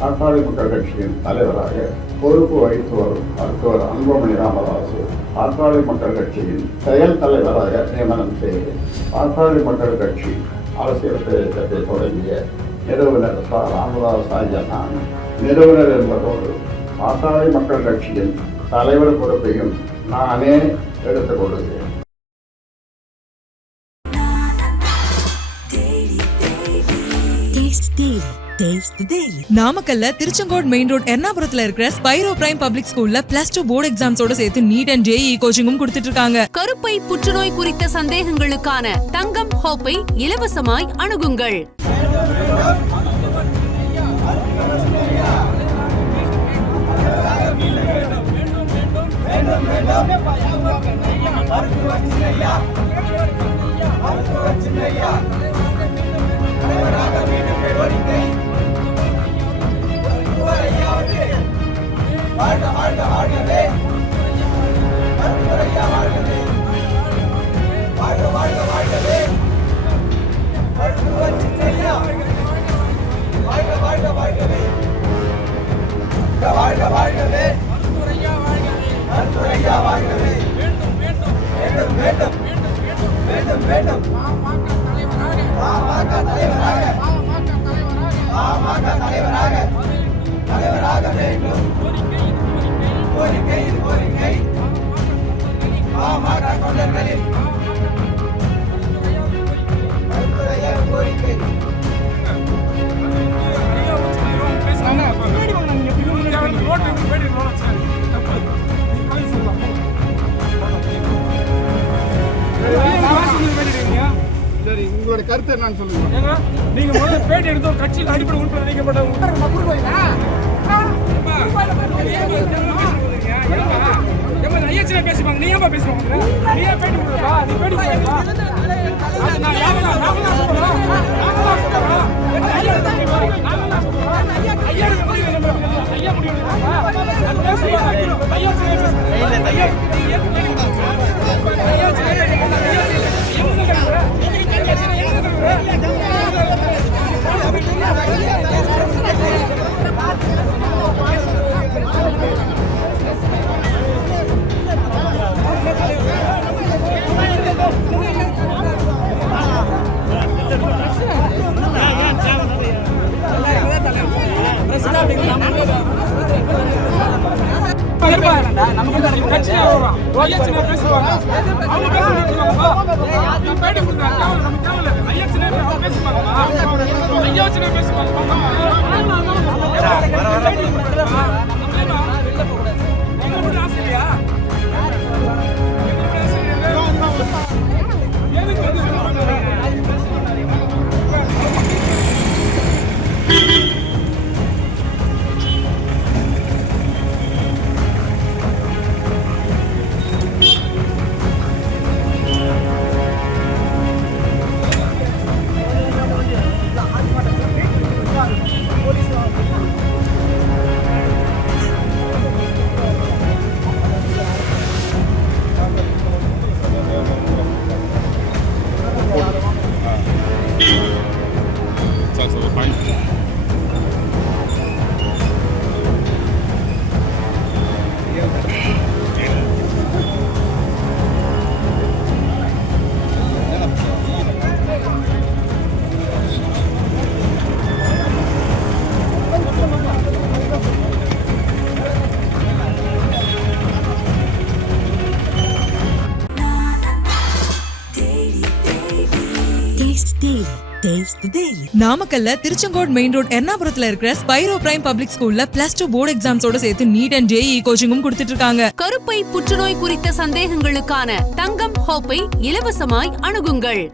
பாட்டாளி மக்கள் கட்சியின் தலைவராக பொறுப்பு வகித்து வரும் மருத்துவர் அன்புமணி ராமதாஸ் பாட்டாளி மக்கள் கட்சியின் செயல் தலைவராக நியமனம் செய்து பாட்டாளி மக்கள் கட்சி அரசியல் பிரவேசத்தை தொடங்கிய நிறுவனர் ராமதாஸ் ஐயா நான் நிறுவனர் என்பதோடு பாட்டாளி மக்கள் கட்சியின் தலைவர் பொறுப்பையும் நானே எடுத்துக் கொள்கிறேன். நாமக்கல்ல திருச்செங்கோடு மெயின் ரோட் எர்ணாபுரத்துல இருக்கிற ஸ்பைரோ பிரைம் பப்ளிக் ஸ்கூல்ல +2 போர்டு எக்ஸாம்ஸோட சேர்த்து நீட் அண்ட் JEE கோச்சிங்கும் கொடுத்துட்டு இருக்காங்க. கருப்பை புற்றுநோய் குறித்த சந்தேகங்களுக்கான தங்கம் ஹோப்பை இலவசமாய் அணுகுங்கள். உங்களோட கருத்து என்னன்னு சொல்லுங்க. நீங்க முதல்ல பேட்டி எடுத்து கட்சியில் அடிப்படை உறுப்பினர் நீக்கப்பட்ட பேசுவாங்க. நீ ஏன் பேசுவாங்க? நீ ஏன் பேட்டி கொடுப்பா? நீ பேட்டி நாமக்கல்ல திருச்செங்கோடு மெயின் ரோட் எர்ணாபுரத்துல இருக்கிற ஸ்பைரோ பிரைம் பப்ளிக் ஸ்கூல்ல +2 போர்டு எக்ஸாம்ஸோட சேர்த்து நீட் அண்ட் JEE கோச்சிங்கும் கொடுத்துட்டு இருக்காங்க. கருப்பை புற்றுநோய் குறித்த சந்தேகங்களுக்கான தங்கம் ஹோப்பை இலவசமாய் அணுகுங்கள்.